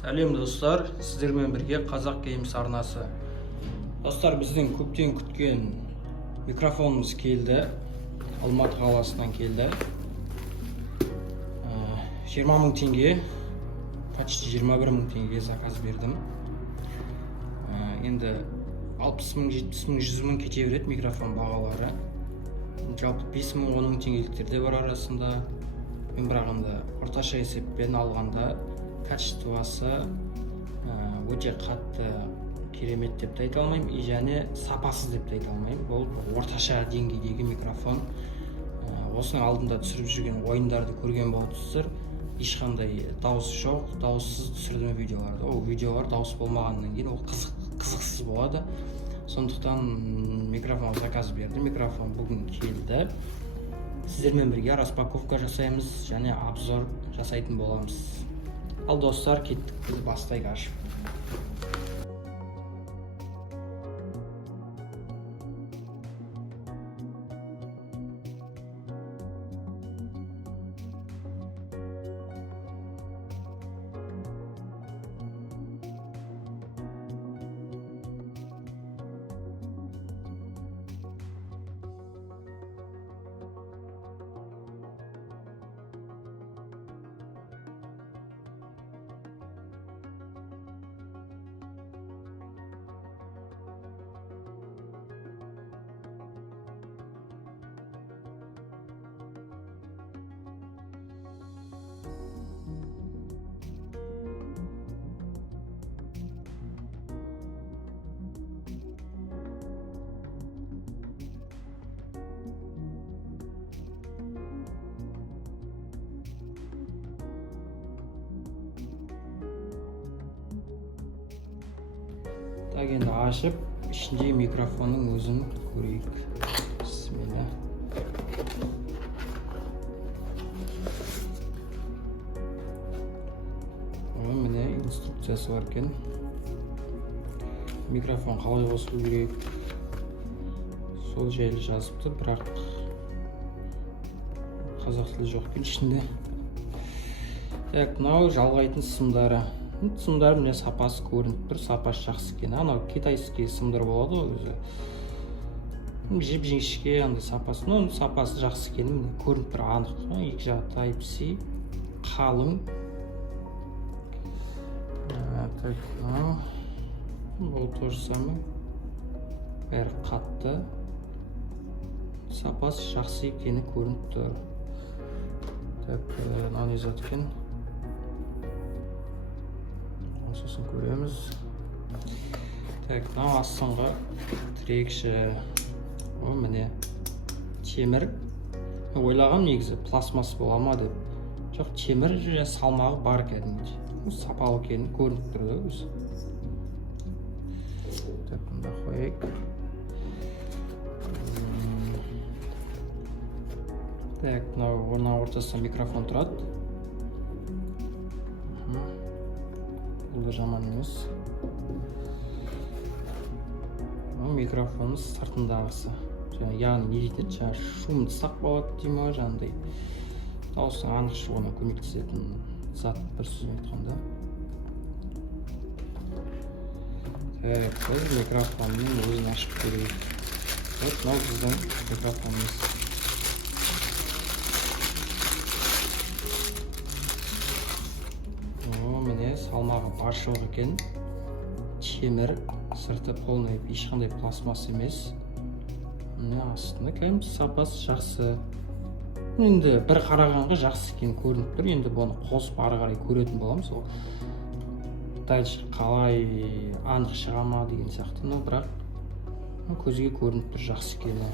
Сәлем достар, сіздермен бірге Қазақ Games арнасы. Достар, біздің көптен күткен микрофонымыз келді. Алматы қаласынан келді. 20 мың теңге, почти 21 мың теңге заказ бердім. Енді 60 мың, 70 мың, 100 мың кете береді микрофон бағалары. Жалпы 5 мың, 10 мың теңгеліктер де бар арасында. Мен бірағында орташа есеппен алғанда качествосы өте қатты керемет деп те айта алмаймын, және сапасыз деп те айта алмаймын. Бұл орташа деңгейдегі микрофон. Осының алдында түсіріп жүрген ойындарды көрген болыпсыздар. Ешқандай дауыс жоқ, дауыссыз түсірдім видеоларды. Ол видеолар дауыс болмағаннан кейін ол қызықсыз болады. Сондықтан микрофон заказ берді. Микрофон бүгін келді. Сіздермен бірге распаковка жасаймыз және обзор жасайтын боламыз. Ал достар, кеттік, біз бастайық ашып. Так, енді ашып, ішінде микрофонның өзін көрейік. Бисмилла. Міне инструкциясы бар екен. Микрофон қалай қосылу керек, сол жайлы жазыпты, бірақ қазақ тілі жоқ екен ішінде. Так, мынау жалғайтын сымдары. Сымдар міне сапасы көрініп тұр, сапасы жақсы екен. Анау китайский сымдар болады ғой өзі. Жіп-жіңішке андай сапасы, сапасы жақсы екен, міне көрініп тұр анық. Екі жағы Type-C, қалың. Так, бұл тоже самый. Бәрі қатты. Сапасы жақсы екені көрініп тұр. Так, мынау не зат екен? Сосын көреміз. Так, мынау астыңғы тірегіші. Міне темір. Мен ойлағам негізі пластмасс бола ма деп. Жоқ, темір салмағы бар кәдімгідей. Сапалы екені көрініп тұр да өзі. Так, мында қояйық. Так, мынау ортасында микрофон тұрады. Бұл да жаман емес. Микрофонның сыртындағысы. Яғни не дейтін, шумды сақпалады дей ма, жаңағыдай дауыстың анық шығуына көмектесетін зат, бір сөзбен айтқанда. Так, біз микрофонның өзін ашып көрейік. Вот, мынау біздің микрофонымыз. Салмағы баршылық екен. Темір, сырты полный, ешқандай пластмасс емес. Міне астында кәдімгі сапасы жақсы. Енді бір қарағанға жақсы екен көрініп тұр. Енді бұны қосып ары қарай көретін боламыз. Дальше қалай анық шыға ма деген сияқты. Бірақ көзге көрініп тұр жақсы екені.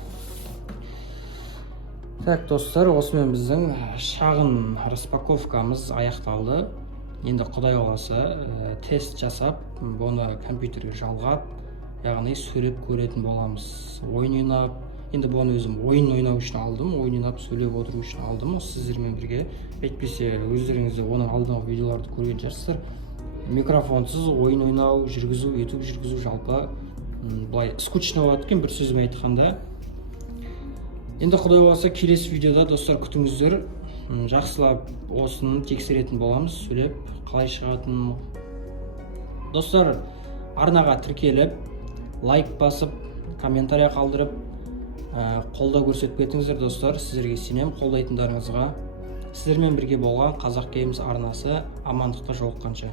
Так, достар, осымен біздің шағын распаковкамыз аяқталды. Енді Құдай қаласа тест жасап, бұны компьютерге жалғап, яғни сөйлеп көретін боламыз. Ойын ойнап, енді бұны өзім ойын ойнау үшін алдым, ойын ойнап сөйлеп отыру үшін алдым. Сіздермен бірге, әйтпесе өздеріңізде оның алдыңғы видеоларды көрген шығарсыздар. Микрофонсыз ойын ойнау, жүргізу, жалпы былай скучно болады екен, бір сөзбен айтқанда. Енді Құдай қаласа келесі видеода достар күтіңіздер. Жақсылап осыны тексеретін боламыз, сөйлеп қалай шығатын, Достар, арнаға тіркеліп, лайк басып, комментарий қалдырып, қолдау көрсетіп кетіңіздер достар. Сіздерге сенем, қолдайтындарыңызға. Сіздермен бірге болған Қазақ Games арнасы амандықта жолыққанша.